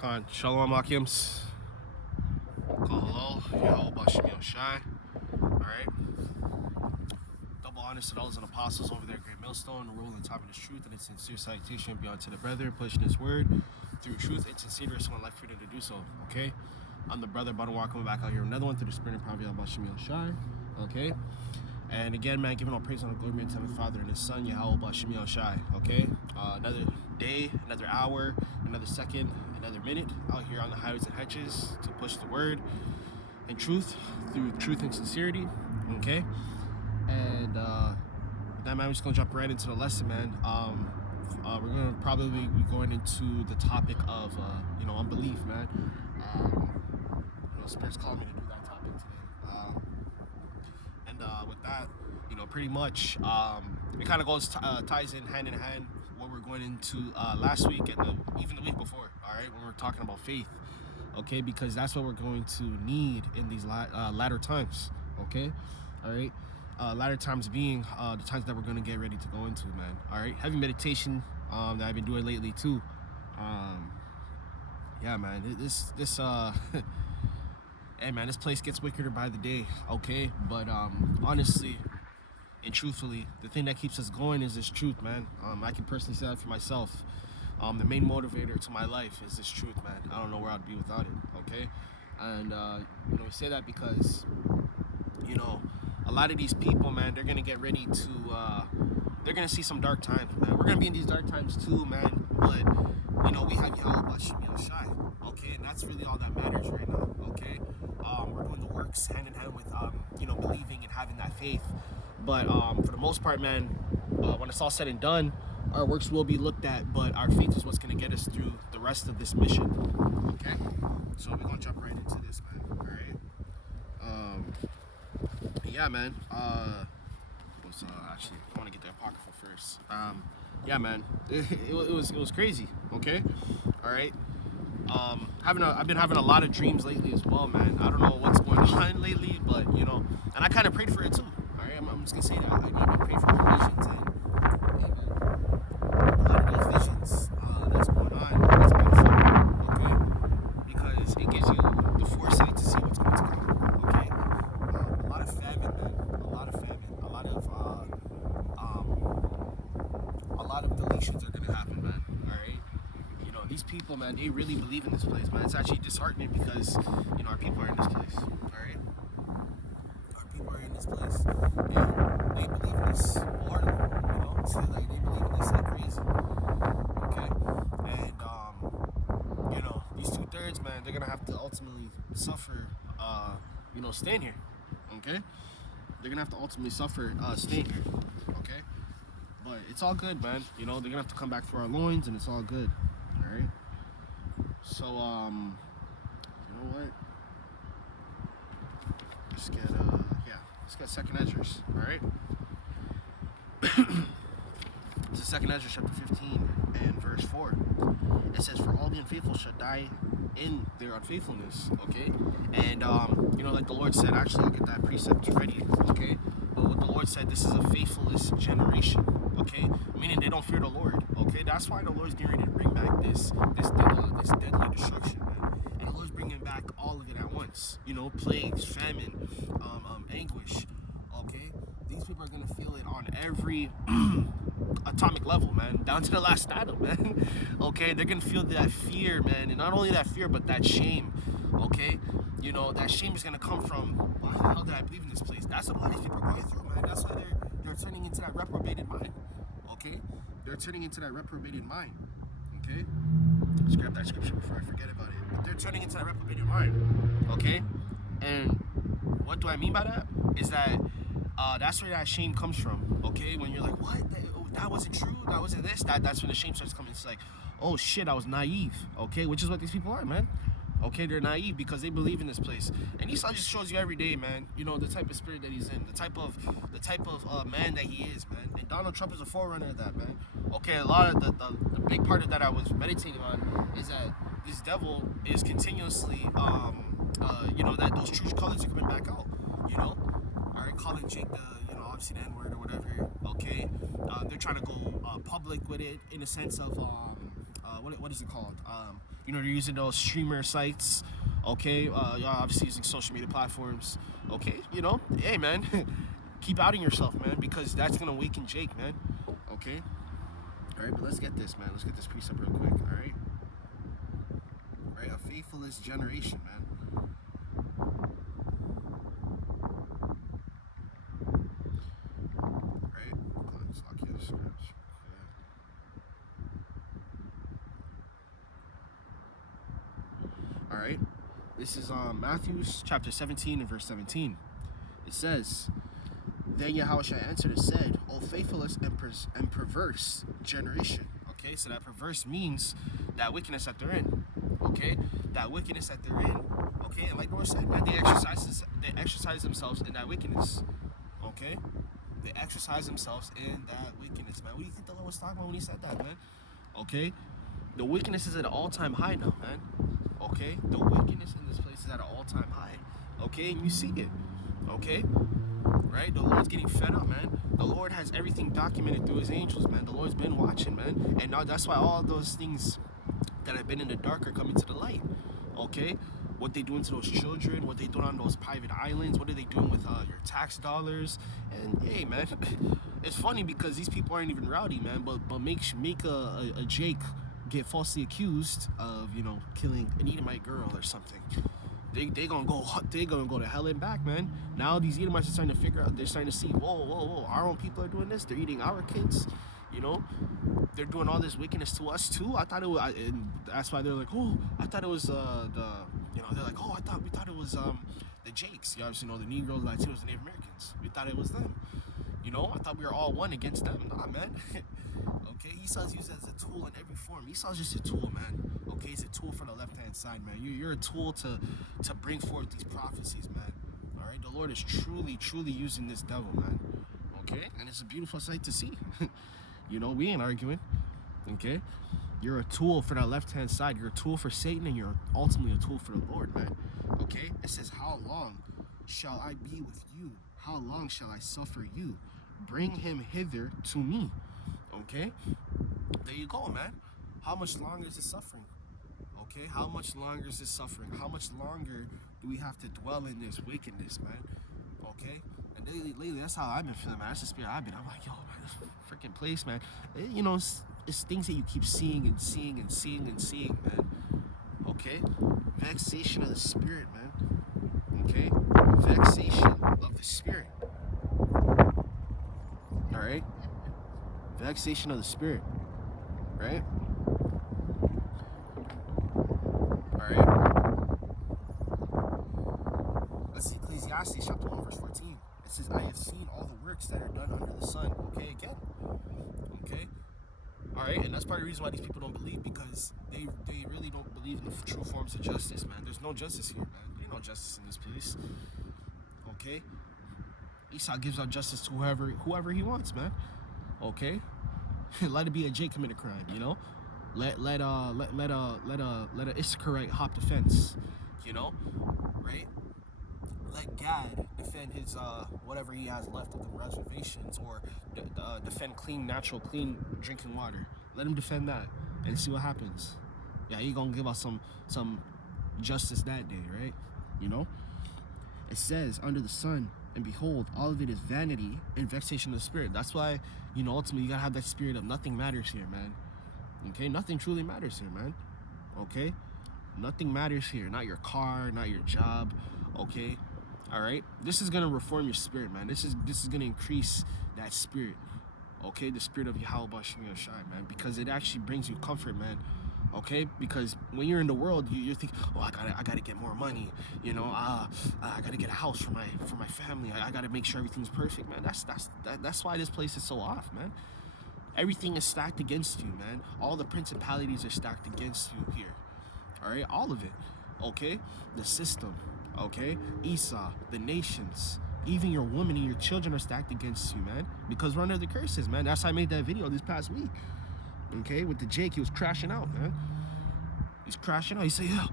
Barak. Shalom Akims. Call hello. Yahawashi. Alright. Double honest to those and apostles over there, Great Millstone, rolling on top of this truth and its sincere salutation beyond to the brother, pushing his word through truth. It's sincere, someone like freedom to do so. Okay? I'm the brother, Bottom Walk, coming back out here. Another one through the spirit and power of Yahawashi. Okay? And again, man, giving all praise and glory to the Father and His Son, Yahawashi. Okay? Another day, another hour, another second, another minute out here on the highways and hedges to push the word and truth through truth and sincerity. Okay? And that, man, we're just gonna jump right into the lesson, man. We're gonna probably be going into the topic of unbelief, man. Spirit's calling me to do that topic today. With that, pretty much it kind of goes ties in hand what we're going into last week and even the week before. All right, when we're talking about faith, okay, because that's what we're going to need in these latter times. Okay, all right. Latter times being the times that we're going to get ready to go into, man. All right, heavy meditation that I've been doing lately too. Yeah, man, this hey, man, this place gets wickeder by the day. Okay, but honestly and truthfully, the thing that keeps us going is this truth, man. I can personally say that for myself. The main motivator to my life is this truth, man. I don't know where I'd be without it. Okay, and we say that because a lot of these people, man, they're gonna get ready to they're gonna see some dark times, man. We're gonna be in these dark times too, man, but we have Yahawashi, okay, and that's really all that matters right now. Okay, we're doing the works hand in hand with believing and having that faith, but for the most part, man, when it's all said and done, our works will be looked at, but our faith is what's gonna get us through the rest of this mission. Okay, so we're gonna jump right into this, man. All right. Yeah, man. Actually, I want to get the apocryphal first. Yeah, man. It was crazy. Okay, all right. I've been having a lot of dreams lately as well, man. I don't know what's going on lately, but and I kind of prayed for it too. All right, I'm just gonna say that. I've been praying for my visions, and a lot of those visions that's going on. It's beautiful. Okay, because it gives you the foresight to see what's going to come. Okay. A lot of famine, man. A lot of famine. A lot of deletions are gonna happen, man. All right. These people, man, they really believe in this place, man. It's actually disheartening because our people are in this place. All right. Our people are in this place, and they believe in this wholeheartedly. So like they believe in this like crazy. Okay. And these 2/3, man, they're gonna have to ultimately suffer. Staying here. Okay. They're gonna have to ultimately suffer staying here. Okay. But it's all good, man. They're gonna have to come back for our loins, and it's all good. All right. So you know what? Let's get second Ezra's. All right. This is second Ezra chapter 15 and verse 4. It says, "For all the unfaithful shall die in their unfaithfulness." Okay, and like the Lord said, actually, I'll get that precept ready. Okay, but what the Lord said, this is a faithless generation. Okay, meaning they don't fear the Lord. Okay, that's why the Lord's getting ready to bring back this deadly destruction, man. And the Lord's bringing back all of it at once. Plagues, famine, anguish. Okay, these people are gonna feel it on every atomic level, man, down to the last atom, man. Okay, they're gonna feel that fear, man, and not only that fear, but that shame. Okay, that shame is gonna come from, why the hell did I believe in this place? That's what a lot of these people are going through, man. That's why they're turning into that reprobated mind. Okay, they're turning into that reprobated mind. Okay, let's grab that scripture before I forget about it. But they're turning into that reprobated mind. Okay, and what do I mean by that? Is that that's where that shame comes from. Okay, when you're like, what? That wasn't true. That wasn't this. That's when the shame starts coming. It's like, oh shit, I was naive. Okay, which is what these people are, man. Okay, they're naive because they believe in this place. And Esau just shows you every day, man. The type of spirit that he's in, the type of man that he is, man. And Donald Trump is a forerunner of that, man. Okay, a lot of the big part of that I was meditating on is that this devil is continuously, that those true colors are coming back out. All right, calling Jake the, obviously the N-word or whatever. Okay, they're trying to go public with it in a sense of what is it called? You know, they're using those streamer sites. Okay, y'all obviously using social media platforms. Okay, you know, hey man, keep outing yourself, man, because that's gonna awaken Jake, man. Okay. All right, but let's get this, man. Let's get this precept real quick. All right. All right, a faithless generation, man. Right. Let's lock in the scripts. All right. This is Matthew chapter 17 and verse 17. It says, "Then Yahawashi answered and said, O faithless and perverse generation." Okay, so that perverse means that wickedness that they're in. Okay, that wickedness that they're in. Okay, and like Lord said, man, they exercise themselves in that wickedness. Okay, they exercise themselves in that wickedness, man. What do you think the Lord was talking about when he said that, man? Okay, the wickedness is at an all-time high now, man. Okay, the wickedness in this place is at an all-time high. Okay, and you see it. Okay, right? The Lord's getting fed up, man. The Lord has everything documented through his angels, man. The Lord's been watching, man. And now that's why all those things that have been in the dark are coming to the light. Okay? What they doing to those children, what they doing on those private islands, what are they doing with your tax dollars? And hey, man, it's funny because these people aren't even rowdy, man, but make a Jake get falsely accused of, you know, killing an Edomite girl or something. They gonna go to hell and back, man. Now these Edomites are starting to figure out. They're starting to see, whoa, our own people are doing this. They're eating our kids, you know. They're doing all this wickedness to us too. I thought it was, and that's why they're like, oh, I thought it was they're like, oh, we thought it was the Jakes. You obviously know the Negroes, Latinos, and Native Americans. We thought it was them. You know, I thought we were all one against them. Nah, man. Okay, Esau's used as a tool in every form. Esau's just a tool, man. Okay, he's a tool for the left-hand side, man. You're a tool to bring forth these prophecies, man. All right, the Lord is truly using this devil, man. Okay, and it's a beautiful sight to see. You know, we ain't arguing. Okay, you're a tool for that left-hand side. You're a tool for Satan, and you're ultimately a tool for the Lord, man. Okay, it says, how long shall I be with you? How long shall I suffer you? Bring him hither to me. Okay, there you go, man. How much longer is this suffering? Okay, how much longer is this suffering? How much longer do we have to dwell in this wickedness, man? Okay, and lately that's how I've been feeling, man. That's the spirit I've been. I'm like, yo, man, this freaking place, man. You know, it's things that you keep seeing and seeing and seeing and seeing, man. Okay, vexation of the spirit, man. Okay, vexation of the spirit. All right, vexation of the spirit. Right. All right. Let's see Ecclesiastes chapter 1 verse 14. It says, I have seen all the works that are done under the sun. Okay, again. Okay. All right, and that's part of the reason why these people don't believe, because they really don't believe in the true forms of justice, man. There's no justice here, man. There's no justice in this place. Okay. Esau gives out justice to whoever he wants, man. Okay. Let it be a Jake commit a crime, you know. Let a Issacharite hop the fence, you know, right? Let Gad defend his whatever he has left of the reservations, or defend clean drinking water. Let him defend that and see what happens. Yeah, he gonna give us some justice that day, right? You know. It says under the sun, and behold, all of it is vanity and vexation of the spirit. That's why, you know, ultimately you gotta have that spirit of nothing matters here, man. Okay, nothing truly matters here, man. Okay, nothing matters here. Not your car, not your job. Okay, all right. This is gonna reform your spirit, man. This is gonna increase that spirit. Okay, the spirit of Yahawashi, man, because it actually brings you comfort, man. Okay, because when you're in the world, you think, oh, I gotta get more money, you know, I gotta get a house for my family. I gotta make sure everything's perfect, man. That's why this place is so off, man. Everything is stacked against you, man. All the principalities are stacked against you here. All right, all of it. Okay, the system. Okay, Esau, the nations, even your woman and your children are stacked against you, man. Because we're under the curses, man. That's how I made that video this past week. Okay, with the Jake, he was crashing out, man. He's crashing out. He said, yeah,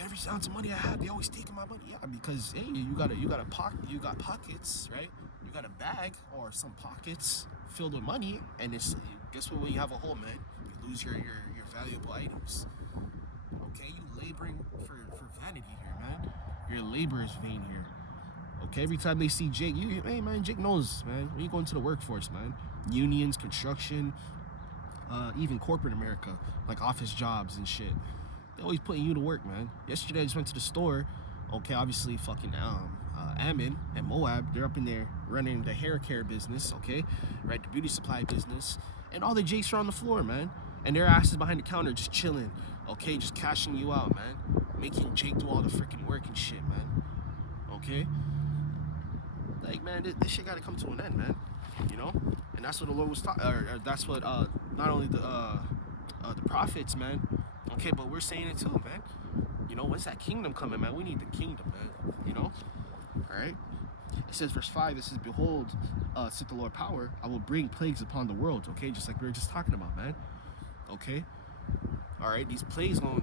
every ounce of money I have, they always taking my money. Yeah, because hey, you got pockets, right? You got a bag or some pockets filled with money, and it's, guess what? When you have a hole, man, lose your valuable items. Okay, you laboring for vanity here, man. Your labor is vain here. Okay, every time they see Jake, hey man, Jake knows, man. When you go into the workforce, man, unions, construction, even corporate America, like office jobs and shit, they always putting you to work, man. Yesterday I just went to the store. Okay, obviously fucking Ammon and Moab, they're up in there running the hair care business, okay, right, the beauty supply business, and all the Jakes are on the floor, man, and their asses behind the counter just chilling, okay, just cashing you out, man, making Jake do all the freaking work and shit, man. Okay, like, man, this shit gotta come to an end, man. You know, and that's what the Lord was talking, or that's what not only the prophets, man. Okay, but we're saying it too, man. You know, when's that kingdom coming, man? We need the kingdom, man. You know, all right. It says, verse 5. It says, "Behold, saith the Lord power, I will bring plagues upon the world." Okay, just like we were just talking about, man. Okay, all right. These plagues gonna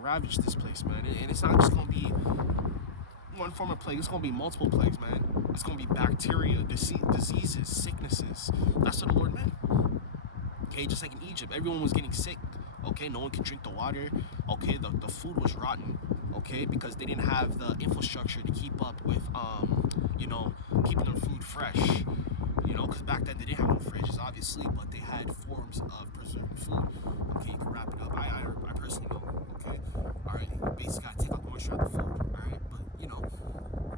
ravage this place, man, and it's not just gonna be one form of plague. It's gonna be multiple plagues, man. It's gonna be bacteria, diseases, sicknesses. That's what the Lord meant. Okay, just like in Egypt, everyone was getting sick. Okay, no one could drink the water. Okay, the food was rotten. Okay, because they didn't have the infrastructure to keep up with, you know, keeping their food fresh. You know, because back then they didn't have no fridges, obviously, but they had forms of preserving food. Okay, you can wrap it up. I personally know. Okay, all right. You basically gotta take out the moisture out of the food. All right, but you know,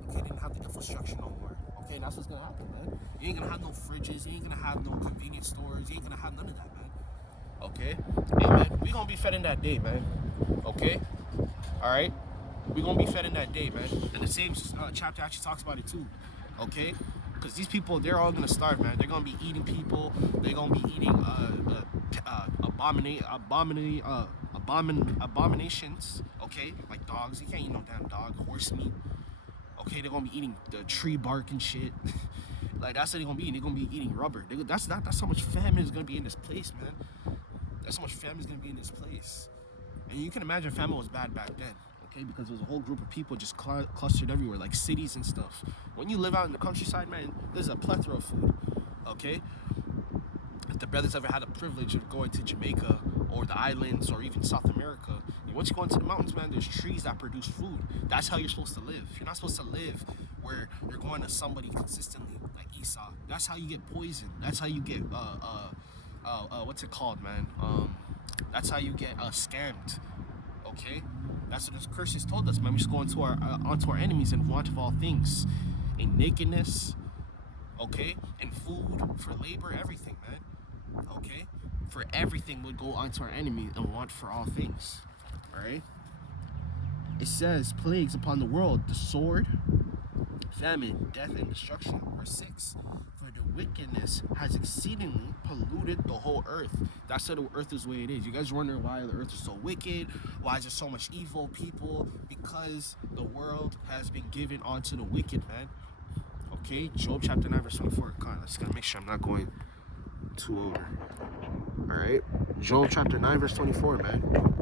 okay, they didn't have the infrastructure no more. Okay, and that's what's gonna happen, man. You ain't gonna have no fridges. You ain't gonna have no convenience stores. You ain't gonna have none of that, man. Okay, hey man, we gonna be fed in that day, man. Okay, all right, we gonna be fed in that day, man. And the same chapter actually talks about it too. Okay, because these people, they're all gonna starve, man. They're gonna be eating people. They're gonna be eating abominations. Okay, like dogs. You can't eat no damn dog. Horse meat. Okay, they're gonna be eating the tree bark and shit. Like that's what they're gonna be eating. They're gonna be eating rubber. That's how much famine is gonna be in this place, man. That's how much famine is gonna be in this place. And you can imagine famine was bad back then, okay? Because there was a whole group of people just clustered everywhere, like cities and stuff. When you live out in the countryside, man, there's a plethora of food, okay? If the brothers ever had the privilege of going to Jamaica or the islands or even South America, once you go into the mountains, man, there's trees that produce food. That's how you're supposed to live. You're not supposed to live where you're going to somebody consistently, like Esau. That's how you get poisoned. That's how you get what's it called, man? That's how you get scammed. Okay, that's what the curses told us, man. We just go onto our enemies and want of all things, in nakedness, okay, and food, for labor, everything, man. Okay, for everything would go onto our enemy and want for all things. All right. It says plagues upon the world, the sword, famine, death, and destruction. Verse 6. For the wickedness has exceedingly polluted the whole earth. That's how the earth is the way it is. You guys wondering why the earth is so wicked? Why is there so much evil people? Because the world has been given onto the wicked, man. Okay, Job chapter 9, verse 24. God, I just gotta make sure I'm not going too over. Alright, Job chapter 9, verse 24, man.